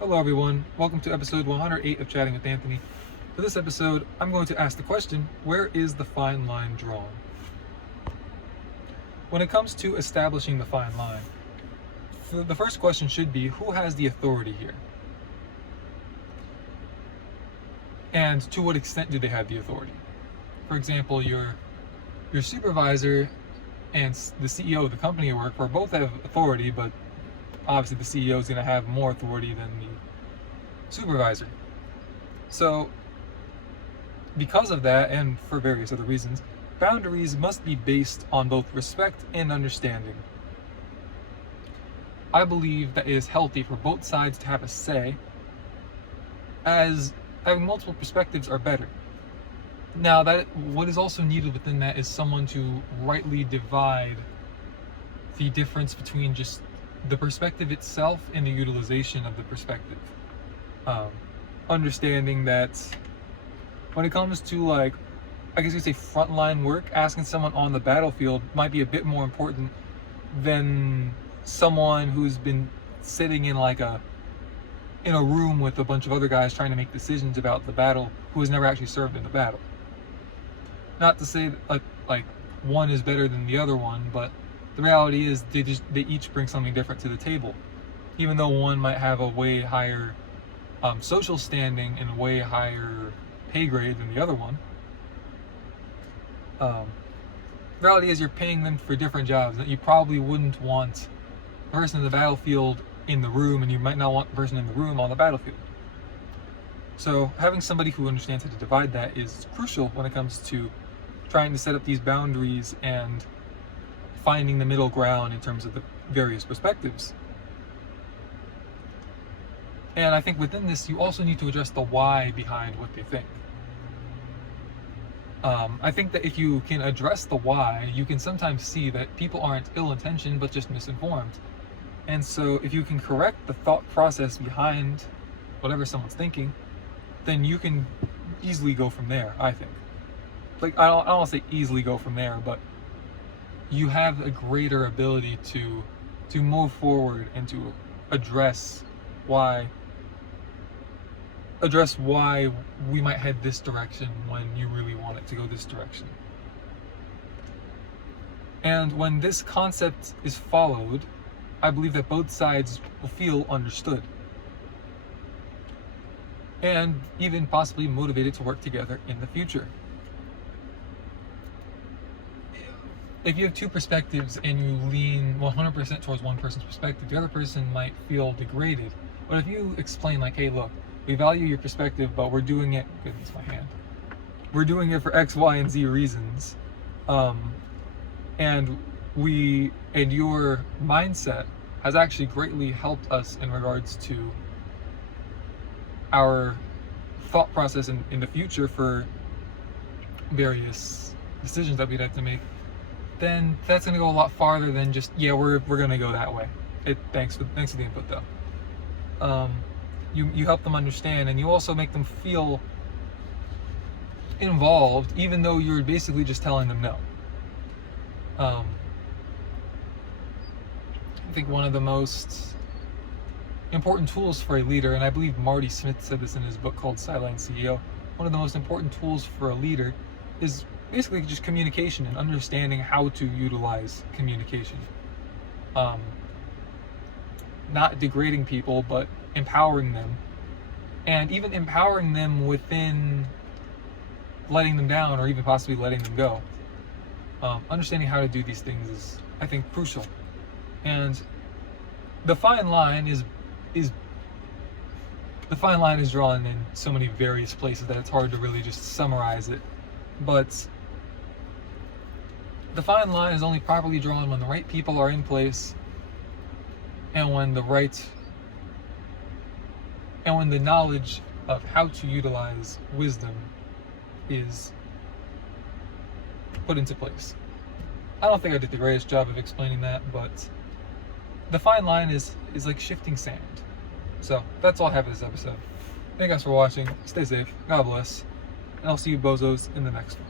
Hello everyone, welcome to episode 108 of Chatting with Anthony. For this episode, I'm going to ask the question, where is the fine line drawn? When it comes to establishing the fine line, the first question should be, who has the authority here? And to what extent do they have the authority? For example, your supervisor and the CEO of the company you work for both have authority, but obviously the CEO is going to have more authority than the supervisor. So because of that, and for various other reasons, boundaries must be based on both respect and understanding. I believe that it is healthy for both sides to have a say, as having multiple perspectives are better. Now, what is also needed within that is someone to rightly divide the difference between just the perspective itself and the utilization of the perspective. Understanding that when it comes to, I guess you say frontline work, asking someone on the battlefield might be a bit more important than someone who's been sitting in a room with a bunch of other guys trying to make decisions about the battle who has never actually served in the battle. Not to say that one is better than the other one, but the reality is they each bring something different to the table. Even though one might have a way higher social standing and a way higher pay grade than the other one, the reality is you're paying them for different jobs that you probably wouldn't want the person in the battlefield in the room, and you might not want the person in the room on the battlefield. So having somebody who understands how to divide that is crucial when it comes to trying to set up these boundaries and finding the middle ground in terms of the various perspectives. And I think within this, you also need to address the why behind what they think. I think that if you can address the why, you can sometimes see that people aren't ill-intentioned, but just misinformed. And so if you can correct the thought process behind whatever someone's thinking, then you can easily go from there, I think. I don't want to say easily go from there, but you have a greater ability to move forward and to address why we might head this direction when you really want it to go this direction. And when this concept is followed, I believe that both sides will feel understood and even possibly motivated to work together in the future. If you have two perspectives and you lean 100% towards one person's perspective, the other person might feel degraded. But if you explain hey, look, we value your perspective, but we're doing it, goodness, my hand. We're doing it for X, Y, and Z reasons. And your mindset has actually greatly helped us in regards to our thought process in the future for various decisions that we'd have to make. Then that's going to go a lot farther than just, yeah, we're going to go that way. Thanks for the input, though. You help them understand, and you also make them feel involved, even though you're basically just telling them no. I think one of the most important tools for a leader, and I believe Marty Smith said this in his book called Sideline CEO, one of the most important tools for a leader is basically just communication and understanding how to utilize communication. Not degrading people, but empowering them, and even empowering them within letting them down or even possibly letting them go. Understanding how to do these things is, I think, crucial. And the fine line is drawn in so many various places that it's hard to really just summarize it. But the fine line is only properly drawn when the right people are in place, and when the knowledge of how to utilize wisdom is put into place. I don't think I did the greatest job of explaining that, but the fine line is like shifting sand. So that's all I have for this episode. Thank you guys for watching. Stay safe. God bless. And I'll see you bozos in the next one.